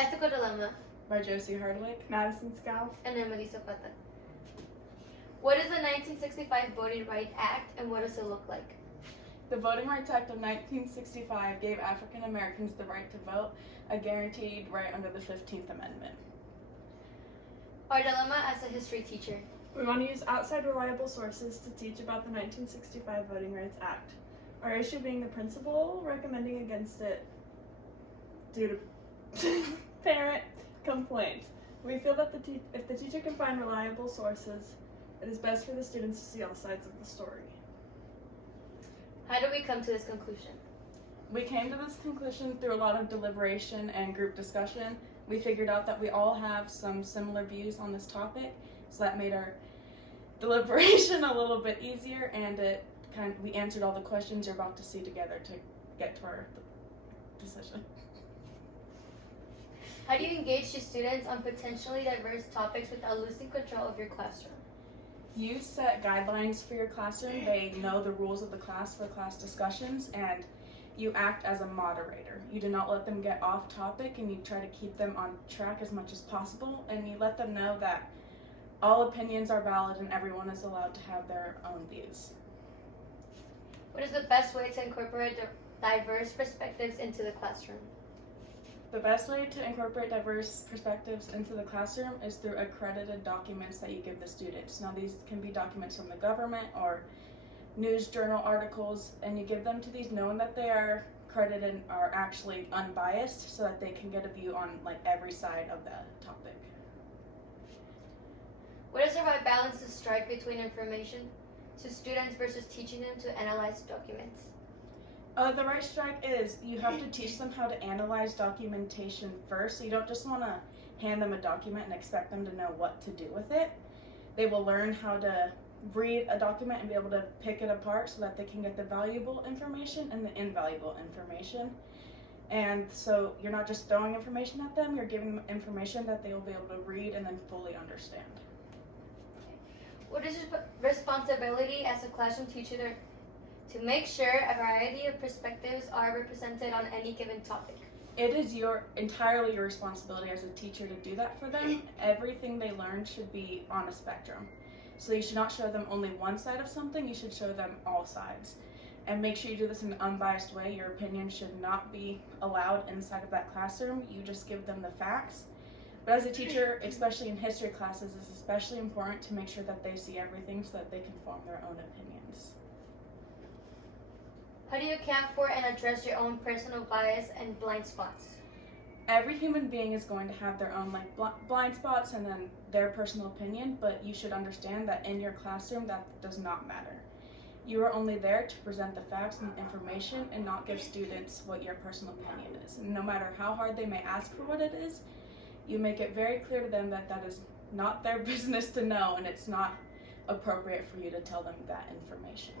Ethical Dilemma by Josie Hardwick, Madison Scout, and Emily Zapata. What is the 1965 Voting Rights Act and what does it look like? The Voting Rights Act of 1965 gave African Americans the right to vote, a guaranteed right under the 15th Amendment. Our dilemma as a history teacher. we want to use outside reliable sources to teach about the 1965 Voting Rights Act. Our issue being the principal recommending against it due to parent complaints. We feel that if the teacher can find reliable sources, it is best for the students to see all sides of the story. How do we come to this conclusion? We came to this conclusion through a lot of deliberation and group discussion. We figured out that we all have some similar views on this topic, so that made our deliberation a little bit easier, and we answered all the questions you're about to see together to get to our decision. How do you engage your students on potentially diverse topics without losing control of your classroom? You set guidelines for your classroom. They know the rules of the class for class discussions, and you act as a moderator. You do not let them get off topic, and you try to keep them on track as much as possible, and you let them know that all opinions are valid and everyone is allowed to have their own views. What is the best way to incorporate diverse perspectives into the classroom? The best way to incorporate diverse perspectives into the classroom is through accredited documents that you give the students. Now, these can be documents from the government or news journal articles, and you give them to these knowing that they are credited and are actually unbiased so that they can get a view on every side of the topic. What is the right balance to strike between information to students versus teaching them to analyze documents? The right strike is you have to teach them how to analyze documentation first. So you don't just want to hand them a document and expect them to know what to do with it. They will learn how to read a document and be able to pick it apart so that they can get the valuable information and the invaluable information. And so you're not just throwing information at them, you're giving them information that they will be able to read and then fully understand. What is your responsibility as a classroom teacher to make sure a variety of perspectives are represented on any given topic? It is entirely your responsibility as a teacher to do that for them. Everything they learn should be on a spectrum. So you should not show them only one side of something, you should show them all sides. And make sure you do this in an unbiased way. Your opinion should not be allowed inside of that classroom. You just give them the facts. But as a teacher, especially in history classes, it's especially important to make sure that they see everything so that they can form their own opinions. How do you account for and address your own personal bias and blind spots? Every human being is going to have their own blind spots and then their personal opinion, but you should understand that in your classroom that does not matter. You are only there to present the facts and information and not give students what your personal opinion is. And no matter how hard they may ask for what it is, you make it very clear to them that that is not their business to know and it's not appropriate for you to tell them that information.